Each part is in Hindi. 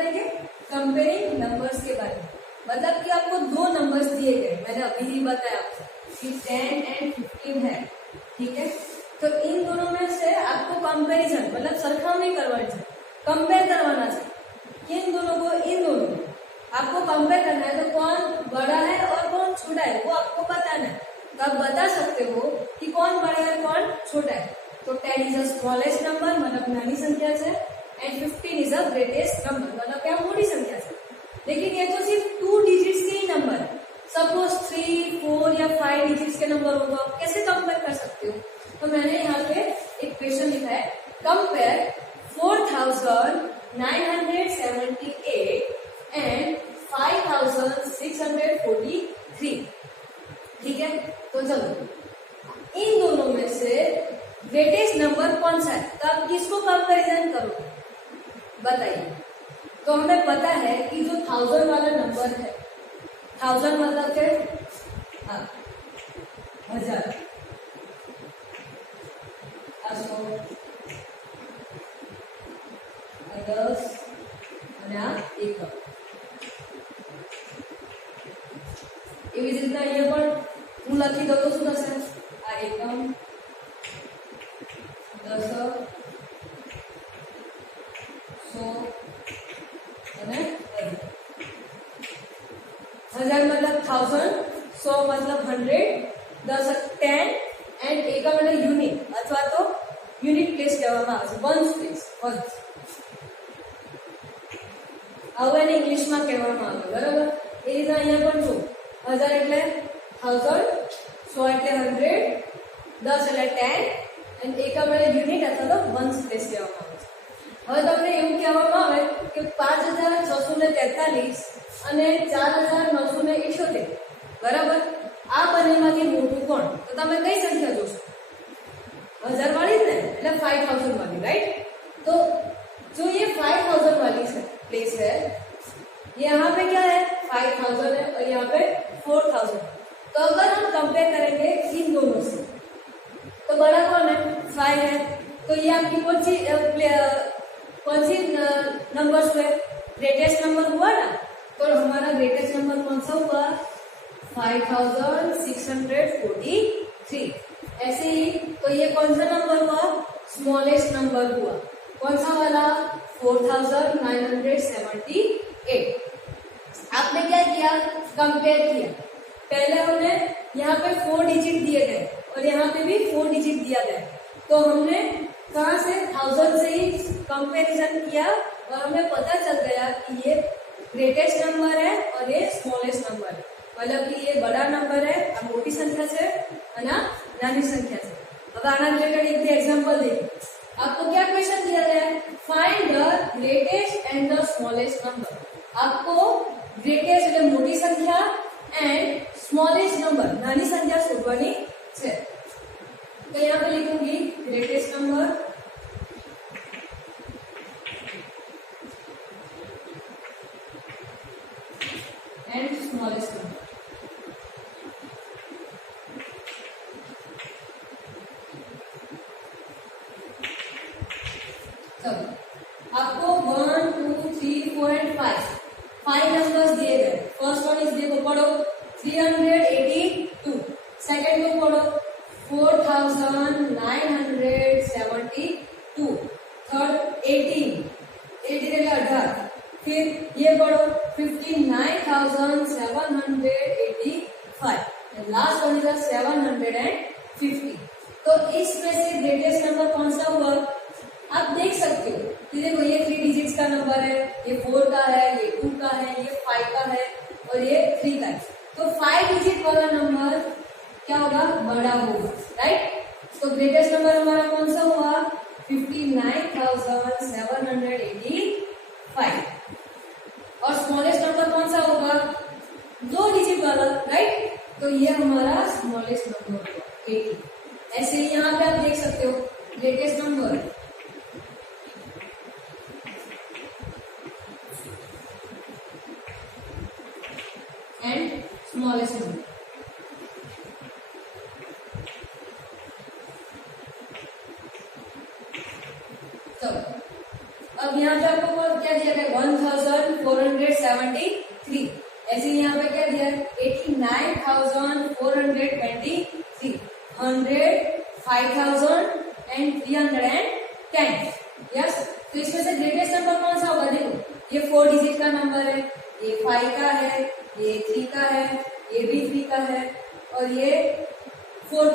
करेंगे? कंपेयरिंग नंबर्स के बारे में। मतलब कि आपको दो नंबर्स दिए गए, मैंने अभी ही बताया आपको कि 10 एंड 15 है, ठीक है। तो इन दोनों में से आपको कंपैरिजन मतलब सरखामणी करवानी है, कंपेयर करवाना है इन दोनों को, इन दोनों को आपको कंपेयर करना है। तो कौन बड़ा है और कौन छोटा है वो आपको बताना है। तो आप बता सकते हो कि कौन बड़ा है कौन छोटा है। तो 10 इज द स्मॉलेस्ट नंबर मतलब नानी संख्या है, and 15 is the greatest number मतलब क्या मोटी संख्या है। लेकिन ये तो सिर्फ 2 डिजिट्स के ही नंबर है। सपोज 3, 4 या 5 डिजिट्स के नंबर हो तो आप कैसे कंपेयर कर सकते हो? तो मैंने यहाँ पे एक क्वेश्चन लिखा है, कंपेयर 4978 एंड 5643। ठीक है, तो चलो इन दोनों में से ग्रेटेस्ट नंबर कौन सा है? तो आप किसको कंपैरिजन करोगे बताइए। तो हमें पता है कि जो 1000 वाला नंबर है, 1000 मतलब क्या? हाँ, 1000 10 અને આ એકમ। એવી જ રીતના અહીંયા પણ હું લખી દઉં તો શું થશે? આ એકમ 10 100 અને 1000 मतलब 1000, 100 मतलब 100, 10 10 एंड एकम એટલે યુનિટ અથવા તો યુનિટ પ્લેસ કહેવામાં આવે છે, વન્સ પ્લેસ, વન્સ આવું એને ઇંગ્લિશમાં કહેવામાં આવે, બરાબર। એ રીતના અહીંયા પણ જો 1000 એટલે 1000, 100 એટલે 100, 10 એટલે 10 એન્ડ એકમ એટલે યુનિટ અથવા તો વન્સ પ્લેસ કહેવામાં આવે છે। હવે તમને એવું કહેવામાં આવે કે 5643 અને 4978, બરાબર। આ બંનેમાંથી મોટું કોણ? તો તમે કઈ સંખ્યા જોશો? 1000 वाली ने એટલે 5000 वाली, राइट। तो जो ये 5000 वाली प्लेस है, यहाँ पे क्या है? 5000 है और यहाँ पे 4000। तो अगर हम कंपेयर करेंगे इन दोनों से तो बड़ा कौन है? 5 है। तो ये आपकी कौन सी नंबर्स हुए? ग्रेटेस्ट नंबर हुआ ना। तो हमारा ग्रेटेस्ट नंबर कौन सा हुआ? 5643। ऐसे ही तो ये कौन सा नंबर हुआ? स्मॉलेस्ट नंबर हुआ। कौन सा वाला? 4978। आपने क्या किया? कंपेयर किया। पहले हमने यहाँ पे 4 डिजिट दिए गए और यहाँ पे भी 4 डिजिट दिया गया। तो हमने कहाँ से? 1000 से ही कंपेरिजन किया और हमें पता चल गया कि ये ग्रेटेस्ट नंबर है और ये स्मॉलेस्ट नंबर है। मतलब कि ये बड़ा नंबर है, आ मोटी संख्या है और नानी संख्या है। अब आना रिलेटेड एक एग्जांपल देखिए। आपको क्या क्वेश्चन दिया गया है? Find the greatest and the smallest number. आपको ग्रेटेस्ट એટલે મોટી સંખ્યા एंड स्मॉलेस्ट नंबर नानी संख्या શોધવાની છે। तो यहाँ पे लिखूंगी greatest number and smallest number. चलो आपको 1 2 3 4 एंड 5 नंबर्स दिए गए। फर्स्ट वन इज देखो पढ़ो 382, सेकंड को पढ़ो 4972, थर्ड 18 18, फिर ये पढ़ो 59785, लास्ट वन इज 750। तो इसमें से ग्रेटेस्ट नंबर कौन सा हुआ? आप देख सकते हो कि देखो ये 3 डिजिट्स का नंबर है, ये 4 का है, ये 2 का है, ये 5 का है और ये 3 का है। तो 5 डिजिट वाला नंबर क्या होगा? बड़ा होगा, राइट। तो ग्रेटेस्ट नंबर हमारा कौन सा हुआ? 59785। और स्मॉलेस्ट नंबर कौन सा होगा? 2 डिजिट वाला, राइट। तो ये हमारा स्मॉलेस्ट नंबर होगा 80। ऐसे ही यहाँ पे आप देख सकते हो greatest number and smallest number. चलो अब यहाँ पे आपको क्या दिया गया? 1000 473। ऐसे यहाँ पे क्या दिया है 89,423, 100, 5,310। यस, तो इसमें से ग्रेटेस्ट नंबर कौन सा होगा? देखो ये 4 डिजिट का नंबर है, ये 5 का है, ये 3 का है, ये भी 3 का है और ये 4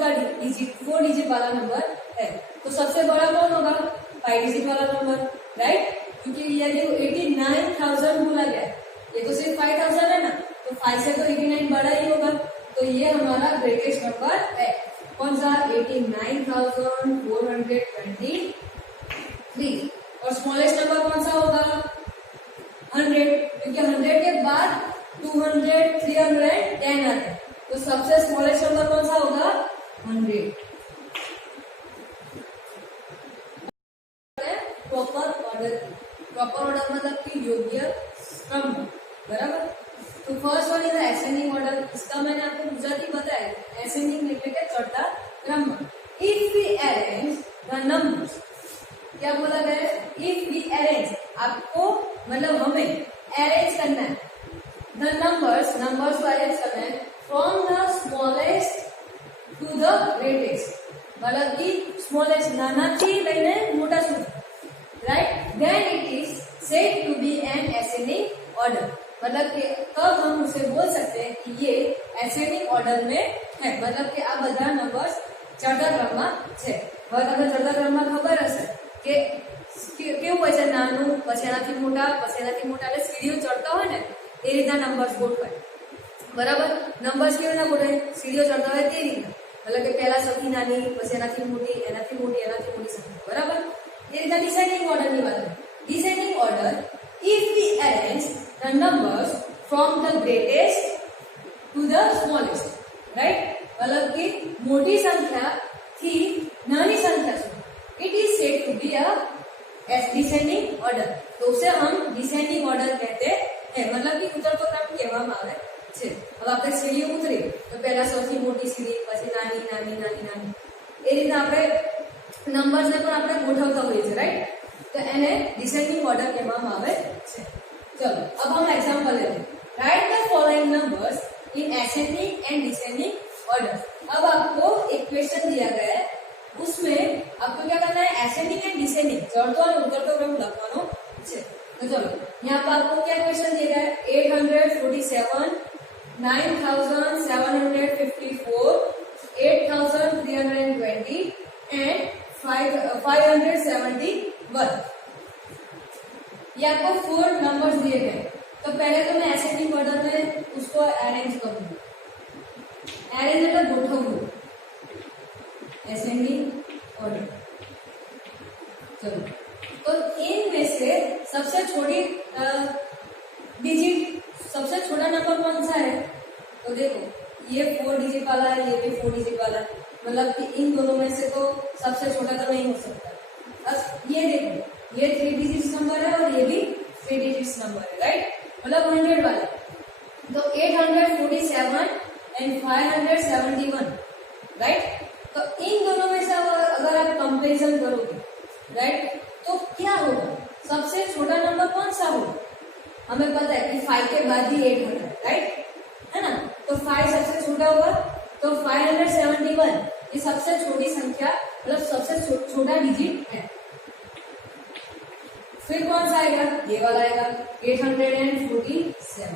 डिजिट वाला नंबर है। तो सबसे बड़ा कौन होगा? 5 डिजिट वाला नंबर, राइट? क्योंकि ये देखो 89,000 बोला गया है, ये तो सिर्फ 5,000 है ना, तो 5 से तो 89 बड़ा ही होगा। तो ये हमारा ग्रेटेस्ट नंबर है। कौन सा? 89,423। और स्मॉलेस्ट नंबर कौन सा होगा? 100, क्योंकि 100 के बाद 200, 310 आते हैं। तो सबसे स्मॉलेस्ट नंबर कौन सा होगा? 100। प्रॉपर ऑर्डर मतलब कि योग्य क्रम, बराबर। तो first one is ascending order. इसका मैंने आपको गुजराती बताया, असेंडिंग એટલે કે चढ़ता क्रम। If we arrange the numbers, क्या बोला गया है? इफ वी अरेंज, आपको मतलब हमें अरेंज करना है द नंबर्स को अरेंज करना है from the smallest to the greatest, मतलब कि स्मॉलेस्ट નાનાથી લઈને મોટા સુધી, right? Then it is said to be an ascending order, मतलब कि तब हम उसे बोल सकते हैं कि ये असेंडिंग ऑर्डर में है, मतलब कि आ બધા નંબર્સ ચડતા ક્રમમાં છે। હવે તમને ચડતા ક્રમમાં ખબર હશે કે કેવું હોય છે, નાનું પછી એનાથી મોટા પછી એનાથી મોટા, એટલે સીડીઓ ચડતા હોય ને એ રીતના નંબર્સ ગોઠવાય, બરાબર? નંબર્સ કેવી રીતના ગોઠવાય? સીડીઓ ચડતા હોય તે રીતના, मतलब કે પહેલા સૌથી નાની પછી એનાથી મોટી સંખ્યા, બરાબર? એ રીતના ડિસેન્ડિંગ ઓર્ડરની વાત છે। Descending order if we arrange the numbers from the greatest to the smallest, right? मतलब कि मोटी संख्या थी नानी संख्या सुधी, it is said to be a descending order। तो उसे हम descending order कहते हैं, मतलब कि उतरतो क्रम કહેવામાં આવે છે। હવે આપણે સીડીઓ ઉતરી તો પહેલા સૌથી મોટી સીડી પછી નાની નાની નાની નાની, એ રીતના આપણે નંબર્સને પણ આપણે ગોઠવતા હોઈએ છીએ, રાઈટ? तो एने डिसेंडिंग ऑर्डर कहेवामां आवे छे। चलो अब हम एग्जांपल लेते हैं। Right the following numbers in ascending and descending order. अब आपको एक क्वेश्चन दिया गया है, उसमें आपको क्या करना है? असेंडिंग एंड डिसेंडिंग चढ़तो और उतरतो क्रम लखवानो छे। तो चलो यहाँ पर आपको क्या क्वेश्चन दिया गया है? 847, 9,754, 8,320 एंड 571। ये आपको 4 नंबर्स दिए गए। तो पहले तो मैं असेंडिंग ऑर्डर में उसको अरेंज करूंगी। अरेंज मतलब गोठवू, असेंडिंग ऑर्डर। चलो तो इनमें से सबसे छोटी डिजिट, सबसे छोटा नंबर कौन सा है? तो देखो ये 4 डिजिट वाला है, ये भी 4 डिजिट वाला है, मतलब कि इन दोनों में से तो सबसे छोटा तो नहीं हो सकता। बस ये देखो ये 3 डिजिट नंबर है और ये भी 3 डिजिट नंबर है, राइट? मतलब 100 वाला। तो 847 एंड 571, राइट? तो इन दोनों में से अगर आप कंपैरिजन करोगे, राइट, तो क्या होगा? सबसे छोटा नंबर कौन सा होगा? हमें पता है कि 5 के बाद ही 8 होता है, राइट? है ना? तो 5 सबसे छोटा होगा, तो 571 ये सबसे छोटी संख्या, मतलब सबसे छोटा डिजिट है। फिर कौन सा आएगा? ये वाला आएगा 847।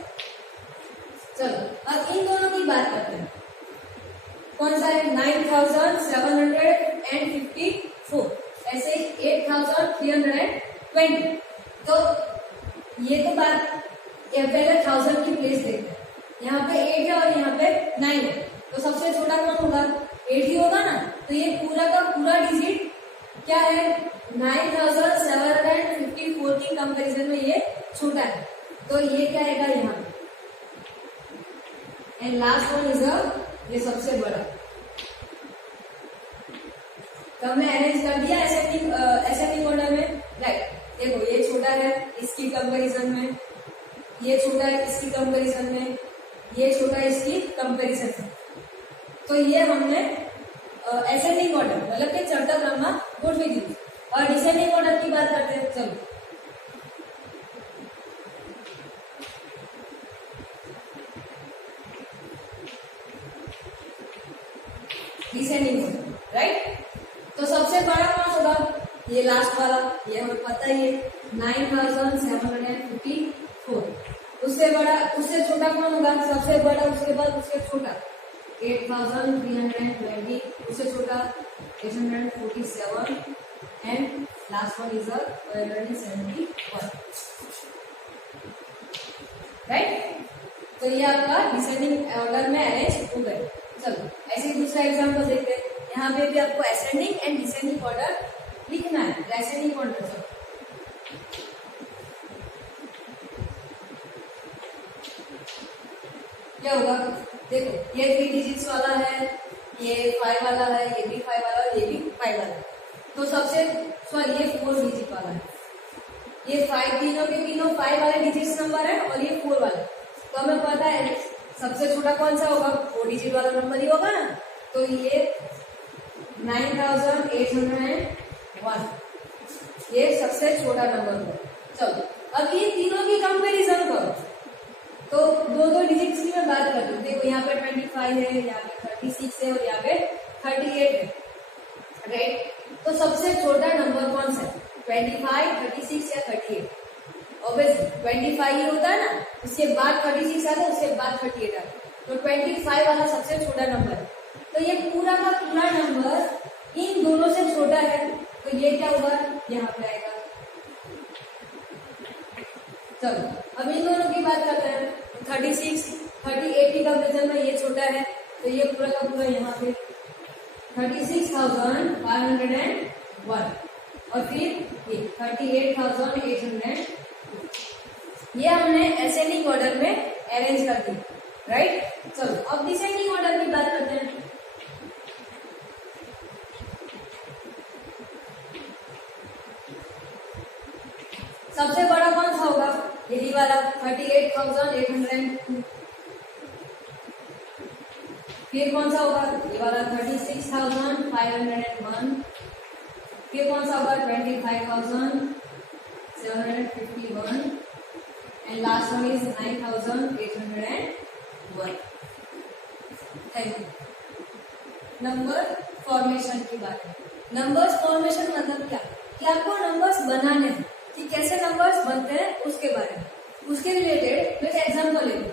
चलो अब इन दोनों की बात करते हैं। कौन सा है? 9,754, ऐसे 8,320। तो ये तो बात, ये पहले 1000 की प्लेस देखते हैं। यहाँ पे 8 है और यहाँ पे 9 है, तो सबसे छोटा कौन होगा? 8 ही होगा ना। तो ये पूरा का पूरा डिजिट क्या है? 9,754 की कंपैरिजन में ये छोटा है, तो ये क्या आएगा यहाँ पे? एंड लास्ट वन इज ये सबसे बड़ा। तो हमने अरेंज कर दिया असेंडिंग ऑर्डर में, राइट? देखो ये छोटा है इसकी कंपैरिजन में, ये छोटा है इसकी कंपैरिजन में, ये छोटा है इसकी कंपैरिजन में। तो ये हमने असेंडिंग ऑर्डर मतलब कि चढ़ता क्रम में गोठवी दीधुं। और डिसेंडिंग ऑर्डर की बात करते हैं। चलो डिसेंडिंग ऑर्डर, राइट। तो सबसे बड़ा कौन होगा, ये लास्ट वाला, ये हमें पता ही है 9754। उससे बड़ा, उससे छोटा कौन होगा, सबसे बड़ा उसके बाद उससे छोटा 8320, उससे छोटा 847 and last one is 1271, right. तो ये आपका डिसेंडिंग ऑर्डर में अरेंज हो गए। चलो ऐसे ही दूसरा एग्जाम्पल देखते हैं। यहाँ पे भी आपको असेंडिंग एंड डिसेंडिंग ऑर्डर लिखना है। असेंडिंग ऑर्डर चलो क्या होगा, देखो ये 3 डिजिट्स वाला है, ये 5 वाला है, ये भी 5 वाला है, ये भी 5 वाला है। तो सबसे सॉरी ये 4 डिजिट वाला है, ये 5 तीनों के तीनों 5 वाले डिजिट्स नंबर है और ये 4 वाला। तो हमें पता है सबसे छोटा कौन सा होगा, 4 डिजिट वाला नंबर ही होगा ना। तो ये 9801 ये सबसे छोटा नंबर होगा। चलो अब ये तीनों की कंपैरिजन करो। तो दो डिजिट्स की मैं बात कर रही हूँ। देखो यहाँ पे 25 है, यहाँ पे 36 है और यहाँ पे 38 है, राइट। तो सबसे छोटा नंबर कौन सा है, 25, 36 या 38? ऑब्वियसली 25 ही होता है ना, उसके बाद 36 आता है, उसके बाद 38 आता है। तो 25 वाला सबसे छोटा नंबर है। तो ये पूरा का पूरा नंबर इन दोनों से छोटा है। तो ये क्या होगा, यहाँ पे आएगा। चलो अब इन दोनों की बात करते हैं। 36, 38 की कंपेरिजन में ये छोटा है। तो ये पूरा का पूरा यहाँ पे 36,501 और फिर ये 38,800। ये हमने असेंडिंग ऑर्डर में अरेंज कर दी, राइट। चलो अब डिसेंडिंग ऑर्डर की बात करते हैं। सबसे बड़ा कौन सा होगा, यही वाला 38,802। फिर कौन सा होगा, ये वाला 36,501। फिर कौन सा होगा 25,751 and last one is 9,801। Thank you. Number formation की बात है। नंबर्स फॉर्मेशन मतलब क्या, कि आपको नंबर्स बनाने हैं, कि कैसे नंबर्स बनते हैं उसके बारे में। उसके रिलेटेड मैं एग्जांपल लेंगे।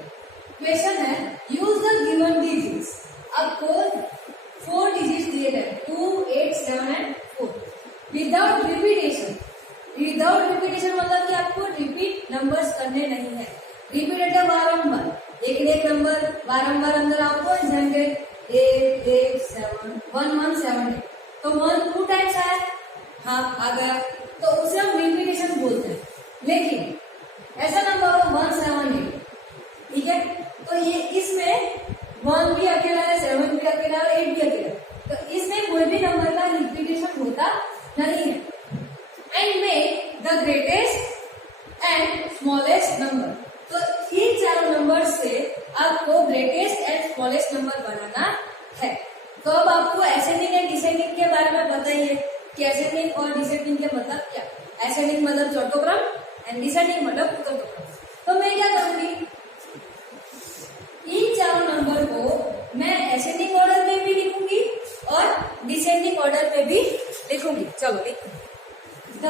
क्वेश्चन है यूज द गिवन डिजिट्स। आपको 4 डिजिट्स दिए गए 2, 8, 7 and 4 without repetition. Without repetition मतलब कि आपको रिपीट नंबर्स करने नहीं है। रिपीटेड है बारंबार, लेकिन एक नंबर बारंबार अंदर आपको जाएंगे 8, 8, 7, 1, 1, 7। तो 1 2 टाइम्स आया, हाँ आ गया, तो उसे हम रिपीटेशन बोलते हैं। लेकिन ऐसा नंबर हो 1, 7, 8, ठीक है। तो ये इसमें 1 भी अकेला है, 7 भी अकेला है, 8 भी अकेला है। तो इसमें कोई भी नंबर का रिपीटेशन होता नहीं है। And make the greatest and smallest number. तो इन चारों नंबर से आपको ग्रेटेस्ट एंड स्मॉलेस्ट नंबर बनाना है। तो अब आपको असेंडिंग एंड डिसेंडिंग के बारे में पता ही है कि असेंडिंग और डिसेंडिंग के मतलब क्या। असेंडिंग मतलब चौथोक्रम एंड डिसेंडिंग मतलब ऊर्ध्वक्रम। तो मैं क्या करूंगी, इन चारों नंबर को मैं असेंडिंग ऑर्डर में भी लिखूंगी और डिसेंडिंग ऑर्डर में भी लिखूंगी। चलो लिखो। द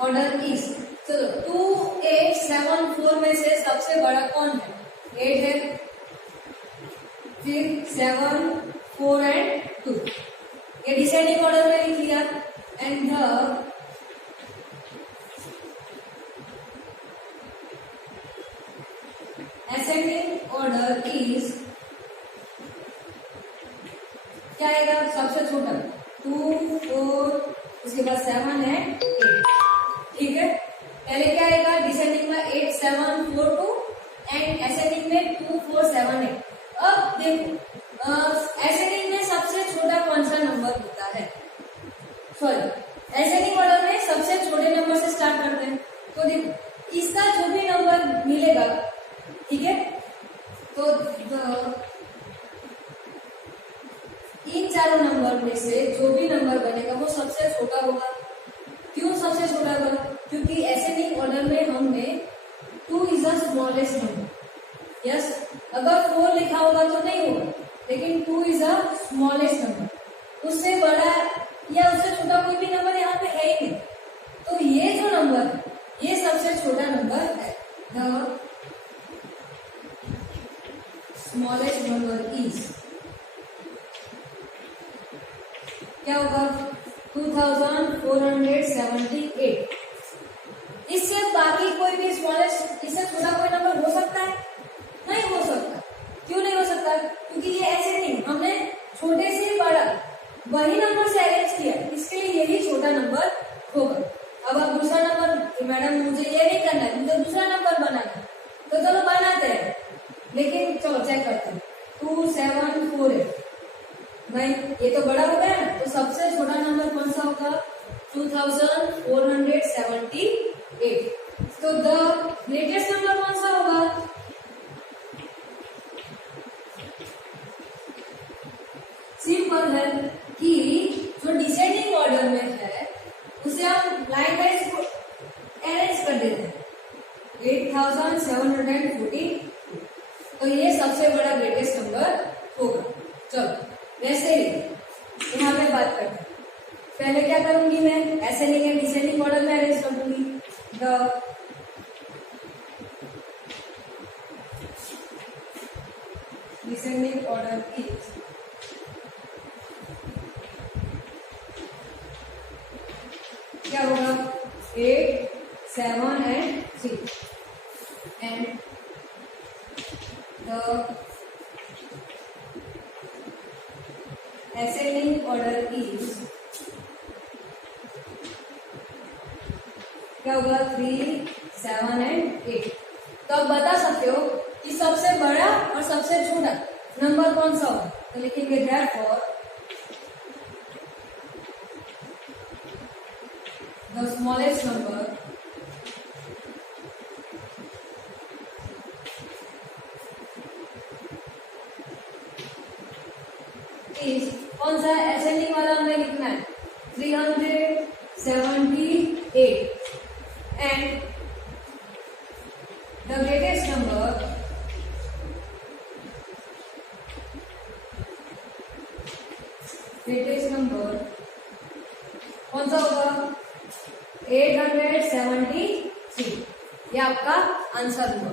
ऑर्डर इज, चलो 2, 8, 7, 4 में से सबसे बड़ा कौन है, 8 है, फिर 7, 4 एंड 2। ये डिसेंडिंग ऑर्डर में लिख लिया। And the ascending order is, क्या आएगा, सबसे छोटा 2, 4, उसके बाद 7 है 8, ठीक है। पहले क्या आएगा, डिसेंडिंग में 8, 7, 4, 2 एंड असेंडिंग में 2, 4, 7, 8। अब देखो असेंडिंग में सबसे छोटा कौन सा नंबर होता है, सॉरी असेंडिंग ऑर्डर में सबसे छोटे नंबर से स्टार्ट करते हैं। तो देखो इसका जो भी नंबर मिलेगा, ठीक है, तो इन चार चारों नंबर में से जो भी नंबर बनेगा वो सबसे छोटा होगा। क्यों सबसे छोटा होगा? क्योंकि एसेंडिंग ऑर्डर में हमने 2 is the smallest number. Yes, अगर 4 लिखा होगा तो नहीं होगा, लेकिन 2 इज द स्मॉलेस्ट नंबर। उससे बड़ा या उससे छोटा कोई भी नंबर यहाँ पे है ही नहीं। तो ये जो नंबर है ये सबसे छोटा नंबर है। द स्मॉलेस्ट नंबर इज क्या होगा? 2478। इससे बाकी कोई भी स्मॉलेस्ट, इससे छोटा कोई नंबर हो सकता है? नहीं हो सकता। क्यों नहीं हो सकता? क्योंकि ये ऐसे नहीं, हमने छोटे से बड़ा वही नंबर से अरेंज किया, इसके लिए यही छोटा नंबर होगा। अब आप दूसरा नंबर, मैडम मुझे ये नहीं करना है, मुझे दूसरा नंबर बनाना है, तो चलो बनाते हैं। लेकिन चलो चेक करते हैं। 2748 नहीं, ये तो बड़ा हो गया ना, तो सबसे छोटा नंबर कौन सा होगा? 2478। तो द ग्रेटेस्ट नंबर कौन सा होगा? सिंपल है कि जो डिसेंडिंग ऑर्डर में है उसे हम लाइन वाइज अरेंज कर देते हैं। 8740, तो ये सबसे बड़ा ग्रेटेस्ट नंबर होगा। चलो वैसे ही यहाँ पे बात करते हैं। पहले क्या करूंगी मैं? एसेंडिंग एंड डिसेंडिंग ऑर्डर में अरेंज कर दूंगी। द डिसेंडिंग ऑर्डर इज क्या होगा? 8, 7 and 3 and the ascending order is क्या होगा? 3, 7 and 8। तो आप बता सकते हो कि सबसे बड़ा और सबसे छोटा नंबर कौन सा होगा? तो लिखेंगे therefore the smallest number is कौन सा? एसेंडिंग वाला हमें लिखना है 378 and the greatest number कौन सा होगा? 873। ये आपका आंसर हुआ।